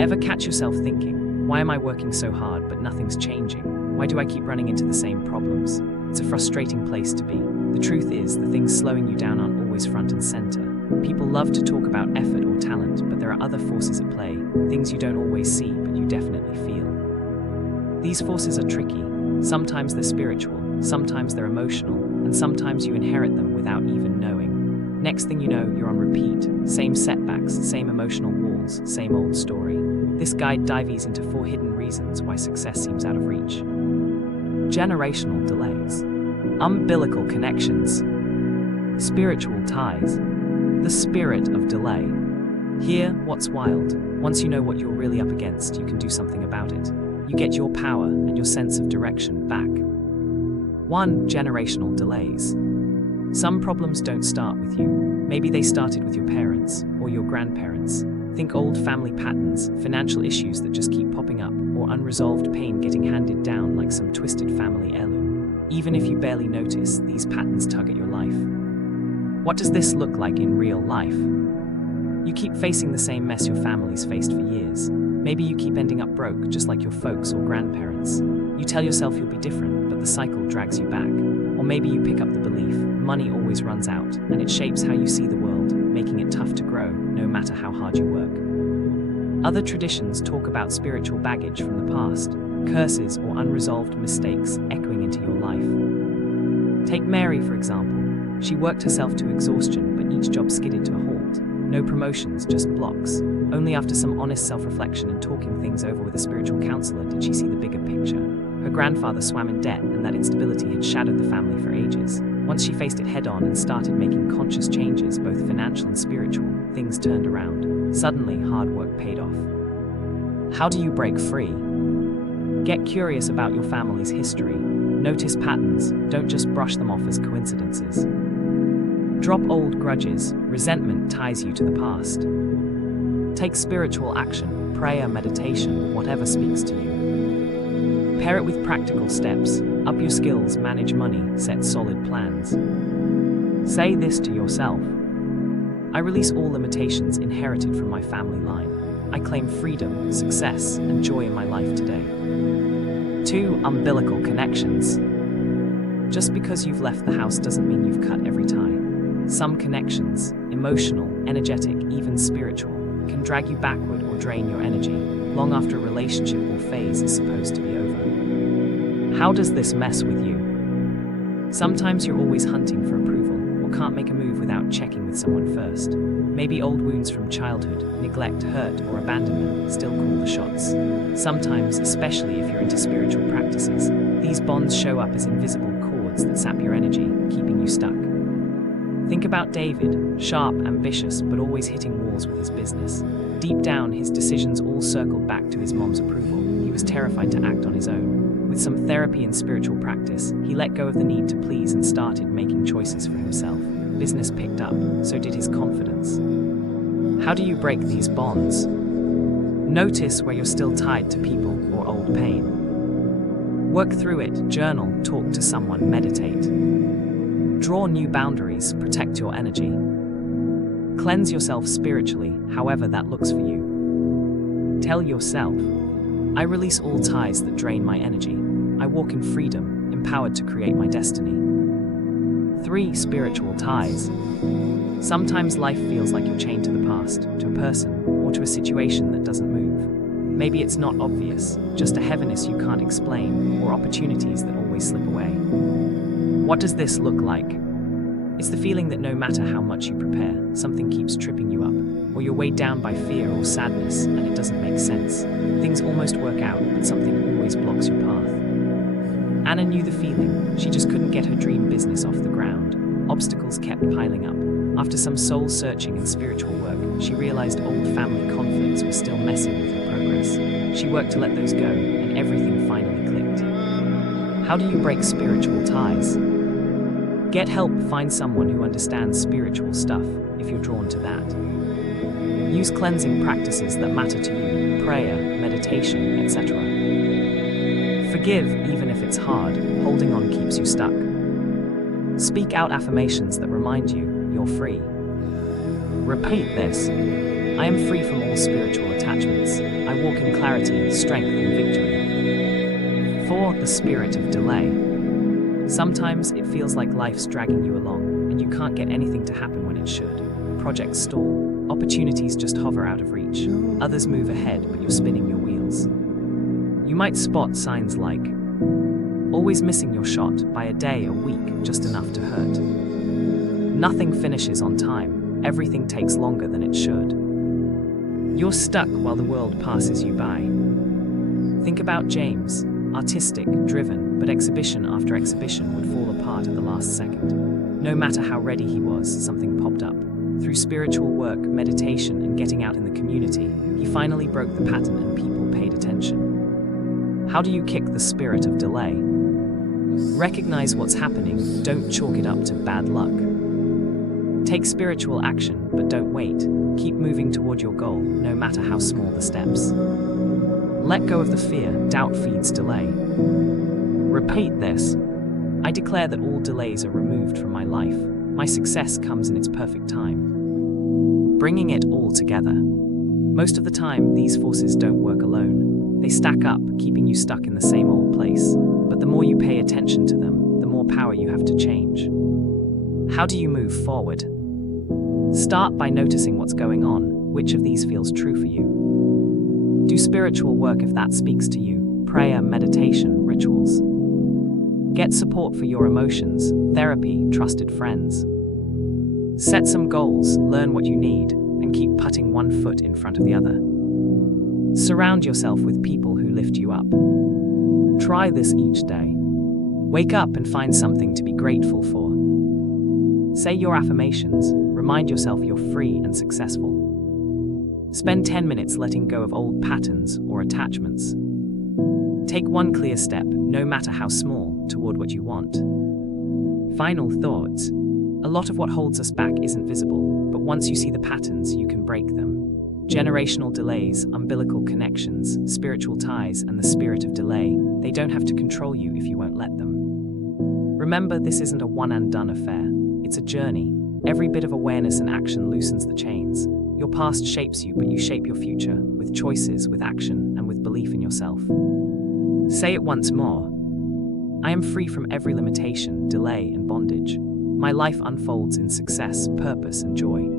Ever catch yourself thinking, why am I working so hard but nothing's changing? Why do I keep running into the same problems? It's a frustrating place to be. The truth is, the things slowing you down aren't always front and center. People love to talk about effort or talent, but there are other forces at play, things you don't always see but you definitely feel. These forces are tricky. Sometimes they're spiritual, sometimes they're emotional, and sometimes you inherit them without even knowing. Next thing you know, you're on repeat. Same setbacks, same emotional walls, same old story. This guide dives into 4 hidden reasons why success seems out of reach. Generational delays. Umbilical connections. Spiritual ties. The spirit of delay. Here, what's wild? Once you know what you're really up against, you can do something about it. You get your power and your sense of direction back. 1. Generational delays. Some problems don't start with you. Maybe they started with your parents or your grandparents. Think old family patterns, financial issues that just keep popping up, or unresolved pain getting handed down like some twisted family heirloom. Even if you barely notice, these patterns tug at your life. What does this look like in real life? You keep facing the same mess your family's faced for years. Maybe you keep ending up broke, just like your folks or grandparents. You tell yourself you'll be different, but the cycle drags you back. Or maybe you pick up the belief, money always runs out, and it shapes how you see the world, making it tough to grow, no matter how hard you work. Other traditions talk about spiritual baggage from the past, curses or unresolved mistakes echoing into your life. Take Mary, for example. She worked herself to exhaustion, but each job skidded to a halt. No promotions, just blocks. Only after some honest self-reflection and talking things over with a spiritual counselor did she see the bigger picture. Her grandfather swam in debt, and that instability had shadowed the family for ages. Once she faced it head-on and started making conscious changes, both financial and spiritual, things turned around. Suddenly, hard work paid off. How do you break free? Get curious about your family's history. Notice patterns, don't just brush them off as coincidences. Drop old grudges, resentment ties you to the past. Take spiritual action, prayer, meditation, whatever speaks to you. Pair it with practical steps, up your skills, manage money, set solid plans. Say this to yourself. I release all limitations inherited from my family line. I claim freedom, success, and joy in my life today. 2. Umbilical connections. Just because you've left the house doesn't mean you've cut every tie. Some connections, emotional, energetic, even spiritual, can drag you backward or drain your energy, long after a relationship or phase is supposed to be over. How does this mess with you? Sometimes you're always hunting for approval, or can't make a move without checking with someone first. Maybe old wounds from childhood, neglect, hurt, or abandonment still call the shots. Sometimes, especially if you're into spiritual practices, these bonds show up as invisible cords that sap your energy, keeping you stuck. Think about David, sharp, ambitious, but always hitting walls with his business. Deep down, his decisions all circled back to his mom's approval. He was terrified to act on his own. With some therapy and spiritual practice, he let go of the need to please and started making choices for himself. Business picked up, so did his confidence. How do you break these bonds? Notice where you're still tied to people or old pain. Work through it, journal, talk to someone, meditate. Draw new boundaries, protect your energy. Cleanse yourself spiritually, however that looks for you. Tell yourself, I release all ties that drain my energy. I walk in freedom, empowered to create my destiny. 3. Spiritual ties. Sometimes life feels like you're chained to the past, to a person, or to a situation that doesn't move. Maybe it's not obvious, just a heaviness you can't explain, or opportunities that always slip away. What does this look like? It's the feeling that no matter how much you prepare, something keeps tripping you up, or you're weighed down by fear or sadness and it doesn't make sense. Things almost work out, but something always blocks your path. Anna knew the feeling. She just couldn't get her dream business off the ground. Obstacles kept piling up. After some soul-searching and spiritual work, she realized old family conflicts were still messing with her progress. She worked to let those go, and everything finally clicked. How do you break spiritual ties? Get help, find someone who understands spiritual stuff, if you're drawn to that. Use cleansing practices that matter to you, prayer, meditation, etc. Forgive, even if it's hard, holding on keeps you stuck. Speak out affirmations that remind you, you're free. Repeat this. I am free from all spiritual attachments. I walk in clarity, strength, and victory. 4. The spirit of delay. Sometimes it feels like life's dragging you along, and you can't get anything to happen when it should. Projects stall, opportunities just hover out of reach. Others move ahead, but you're spinning your wheels. You might spot signs like always missing your shot by a day, a week, just enough to hurt. Nothing finishes on time, everything takes longer than it should. You're stuck while the world passes you by. Think about James, artistic, driven, but exhibition after exhibition would fall apart at the last second. No matter how ready he was, something popped up. Through spiritual work, meditation, and getting out in the community, he finally broke the pattern and people paid attention. How do you kick the spirit of delay? Recognize what's happening, don't chalk it up to bad luck. Take spiritual action, but don't wait. Keep moving toward your goal, no matter how small the steps. Let go of the fear, doubt feeds delay. Repeat this. I declare that all delays are removed from my life. My success comes in its perfect time. Bringing it all together. Most of the time, these forces don't work alone. They stack up, keeping you stuck in the same old place. But the more you pay attention to them, the more power you have to change. How do you move forward? Start by noticing what's going on. Which of these feels true for you? Do spiritual work if that speaks to you. Prayer, meditation, rituals. Get support for your emotions, therapy, trusted friends. Set some goals, learn what you need, and keep putting one foot in front of the other. Surround yourself with people who lift you up. Try this each day. Wake up and find something to be grateful for. Say your affirmations, remind yourself you're free and successful. Spend 10 minutes letting go of old patterns or attachments. Take one clear step, no matter how small, toward what you want. Final thoughts. A lot of what holds us back isn't visible, but once you see the patterns, you can break them. Generational delays, umbilical connections, spiritual ties, and the spirit of delay, they don't have to control you if you won't let them. Remember, this isn't a one-and-done affair. It's a journey. Every bit of awareness and action loosens the chains. Your past shapes you, but you shape your future, with choices, with action, and with belief in yourself. Say it once more. I am free from every limitation, delay, and bondage. My life unfolds in success, purpose, and joy.